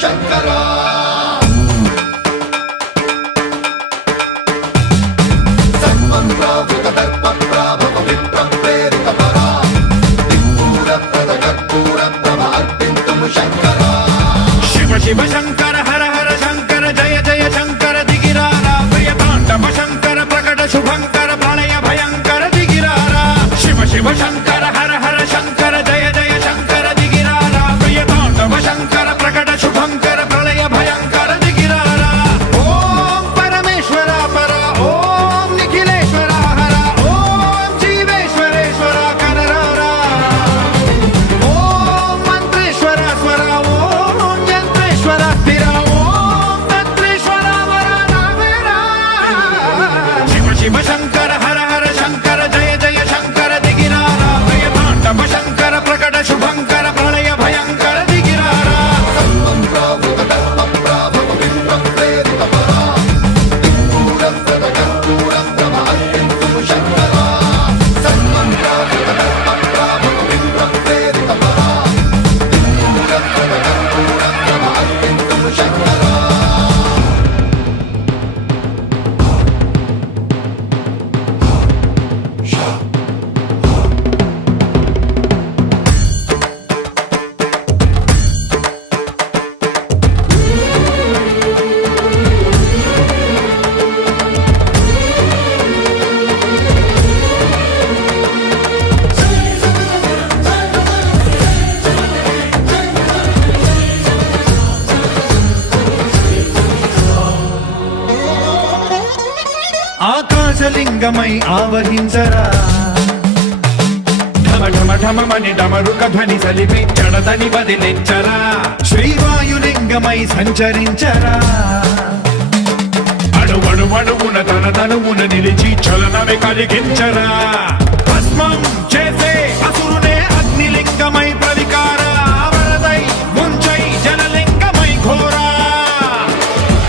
శంకరా సన్మంత్రావృత దర్ప ప్రాభవ విప్ర ప్రేరిత పరా దిక్పూర ప్రద కర్పూర ప్రభ అర్పింతుము శంకరా శివ శివ శంకర హర హర శంకర జయ జయ శంకర దిగిరారా ప్రియ తాండవ శంకర ప్రకట శుభంకర ప్రళయ భయంకర దిగిరారా శివ శివ శంకర హర హర శంకర జయ జయ శంకర దిగిరారా ప్రియ తాండవ శంకర ప్రకట శుభంకర ప్రళయ భయంకర దిగిరారా ఓం పరమేశ్వర పర ఓం నిఖిలేశ్వర హర ఓం జీవేశ్వరేశ్వర కనరారా ఓం మంత్రేశ్వర స్వర ఓం యంత్రేశ్వర స్థిర ఓం తంత్రేశ్వర వర నావేరా శివ శివ శంకర హర హర శంకర జయ జయ శంకర దిగిరారా ప్రియ తాండవ శంకర ప్రకట శుభంకర ప్రళయ భయంకర దిగిరారా సన్మంత్రావృత దర్ప ప్రాభవ విప్ర ప్రేరిత పరా దిక్పూర ప్రద కర్పూర ప్రభ అర్పింతుము శంకరా సన్మంత్రావృత దర్ప ప్రాభవ విప్ర ప్రేరిత పరా దిక్పూర ప్రద కర్పూర ప్రభ అర్పింతుము శంకరా ఆకాశలింగమై ఆవహించరా ఢమ ఢమ ఢమమని డమరుక ధ్వని సలిపి జడదని వదిలించరా శ్రీవాయులింగమై సంచరించరా అణువణువున తన తనువున నిలిచి చలనమే కలిగించరా భస్మం చేసే అసురునే అగ్నిలింగమై ప్రవికార వరదై ముంచై జలలింగమై ఘోరా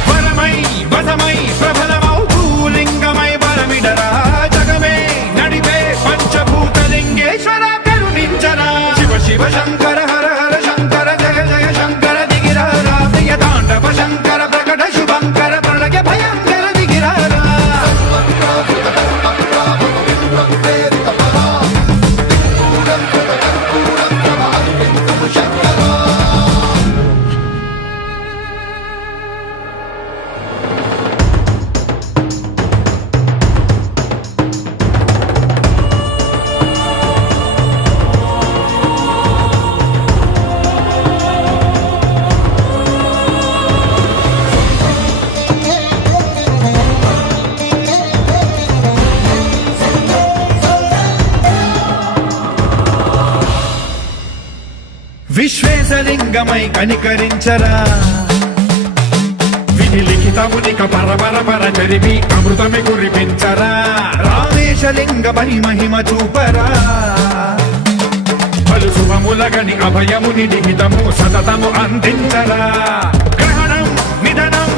వరమై వసమై ప్రబలమౌ భూలింగమై బలమిడరా జగమే నడిపే పంచభూతలింగేశ్వర కరుణించరా శివ శివ శంకర హర హర శంకర జయ జయ శంకర దిగిరారా ప్రియ తాండవ శంకర ప్రకట శుభంకర ప్రళయ భయంకర దిగిరారా సన్మంత్రావృత దర్ప ప్రాభవ విప్ర ప్రేరిత పరా దిక్పూర ప్రద కర్పూర ప్రభ అర్పింతుము శంకరా విశ్వేశలింగమై కనికరించరా విధి లిఖితమునిక పరపర పర చరివి అమృతమి కురిపించరా రామేశలింగమై మహిమ చూపరా పలు శుభములగని అభయముని లిఖితము సతతము అందించరా గ్రహణం నిధనం